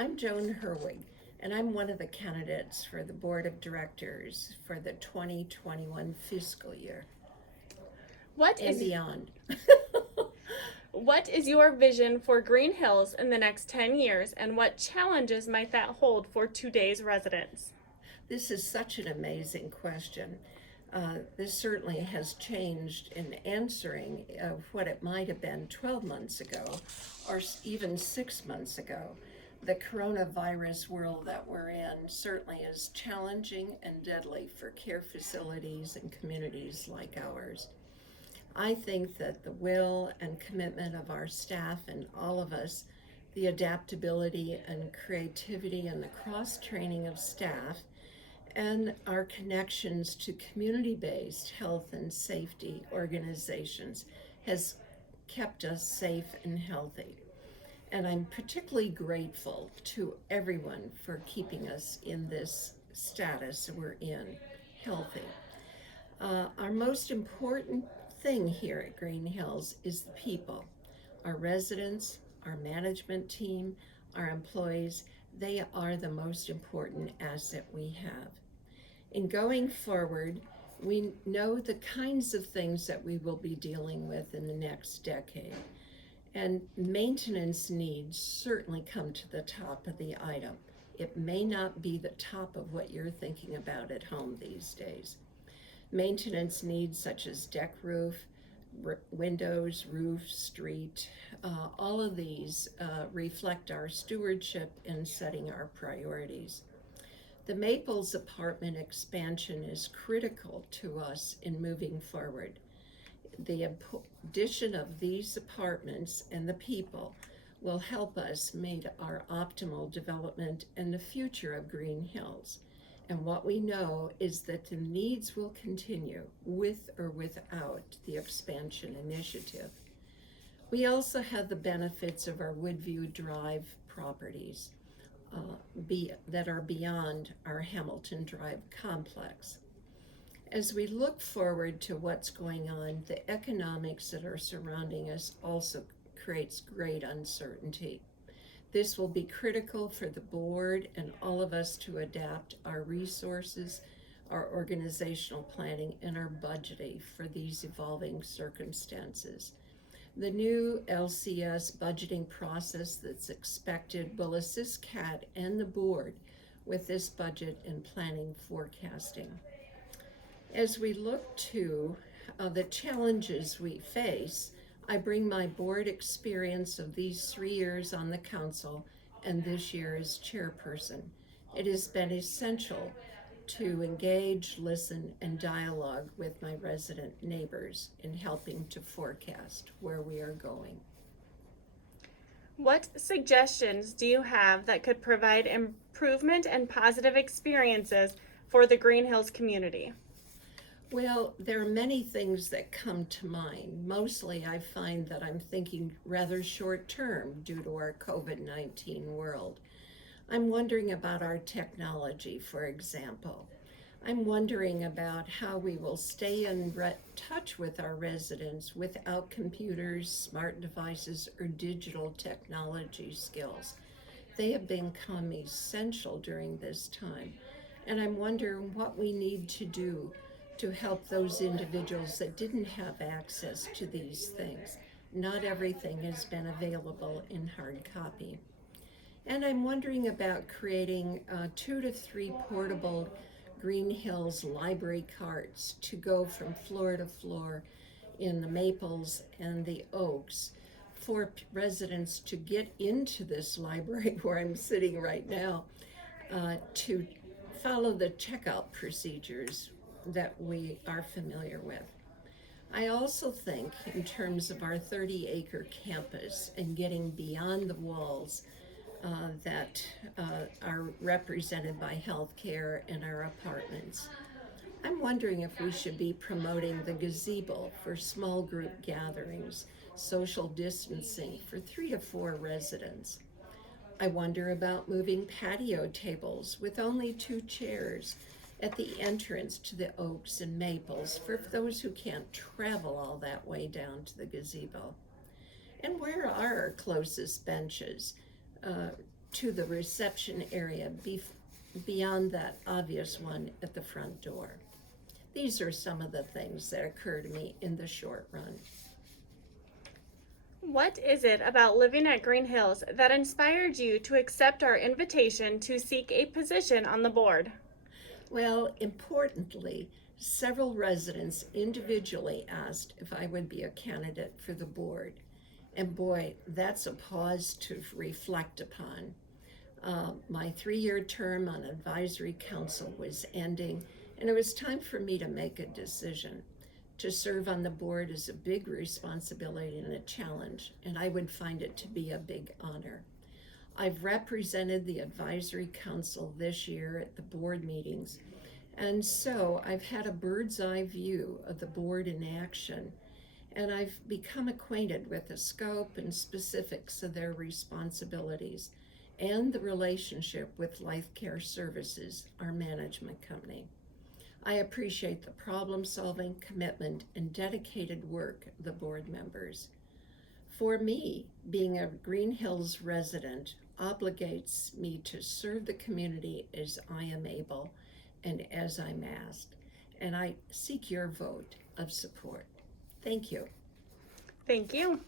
I'm Joan Herwig, and I'm one of the candidates for the Board of Directors for the 2021 fiscal year What and is beyond. what is your vision for Green Hills in the next 10 years and what challenges might that hold for today's residents? This is such an amazing question. This certainly has changed in answering of what it might have been 12 months ago or even 6 months ago. The coronavirus world that we're in certainly is challenging and deadly for care facilities and communities like ours. I think that the will and commitment of our staff and all of us, the adaptability and creativity and the cross training of staff, and our connections to community based health and safety organizations has kept us safe and healthy. And I'm particularly grateful to everyone for keeping us in this status we're in, healthy. Our most important thing here at Green Hills is the people, our residents, our management team, our employees. They are the most important asset we have. In going forward, we know the kinds of things that we will be dealing with in the next decade. And maintenance needs certainly come to the top of the item. It may not be the top of what you're thinking about at home these days. Maintenance needs such as deck roof, windows, roof, street, all of these reflect our stewardship in setting our priorities. The Maples apartment expansion is critical to us in moving forward. The addition of these apartments and the people will help us make our optimal development and the future of Green Hills. And what we know is that the needs will continue with or without the expansion initiative. We also have the benefits of our Woodview Drive properties that are beyond our Hamilton Drive complex. As we look forward to what's going on, the economics that are surrounding us also creates great uncertainty. This will be critical for the board and all of us to adapt our resources, our organizational planning, and our budgeting for these evolving circumstances. The new LCS budgeting process that's expected will assist CAT and the board with this budget and planning forecasting. As we look to the challenges we face, I bring my board experience of these 3 years on the council and this year as chairperson. It has been essential to engage, listen, and dialogue with my resident neighbors in helping to forecast where we are going. What suggestions do you have that could provide improvement and positive experiences for the Green Hills community? Well, there are many things that come to mind. Mostly, I find that I'm thinking rather short term due to our COVID 19 world. I'm wondering about our technology, for example. I'm wondering about how we will stay in touch with our residents without computers, smart devices, or digital technology skills. They have become essential during this time. And I'm wondering what we need to do to help those individuals that didn't have access to these things. Not everything has been available in hard copy. And I'm wondering about creating 2 to 3 portable Green Hills library carts to go from floor to floor in the Maples and the Oaks for residents to get into this library where I'm sitting right now to follow the checkout procedures that we are familiar with. I also think, in terms of our 30-acre campus and getting beyond the walls that are represented by healthcare and our apartments. I'm wondering if we should be promoting the gazebo for small group gatherings, social distancing for 3 to 4 residents. I wonder about moving patio tables with only 2 chairs at the entrance to the Oaks and Maples for those who can't travel all that way down to the gazebo. And where are our closest benches? to the reception area beyond that obvious one at the front door. These are some of the things that occur to me in the short run. What is it about living at Green Hills that inspired you to accept our invitation to seek a position on the board? Well, importantly, several residents individually asked if I would be a candidate for the board. And boy, that's a pause to reflect upon. My 3-year term on advisory council was ending, and it was time for me to make a decision. To serve on the board is a big responsibility and a challenge, and I would find it to be a big honor. I've represented the advisory council this year at the board meetings, and so I've had a bird's eye view of the board in action, and I've become acquainted with the scope and specifics of their responsibilities and the relationship with Life Care Services, our management company. I appreciate the problem-solving, commitment, and dedicated work of the board members. For me, being a Green Hills resident obligates me to serve the community as I am able and as I'm asked, and I seek your vote of support. Thank you. Thank you.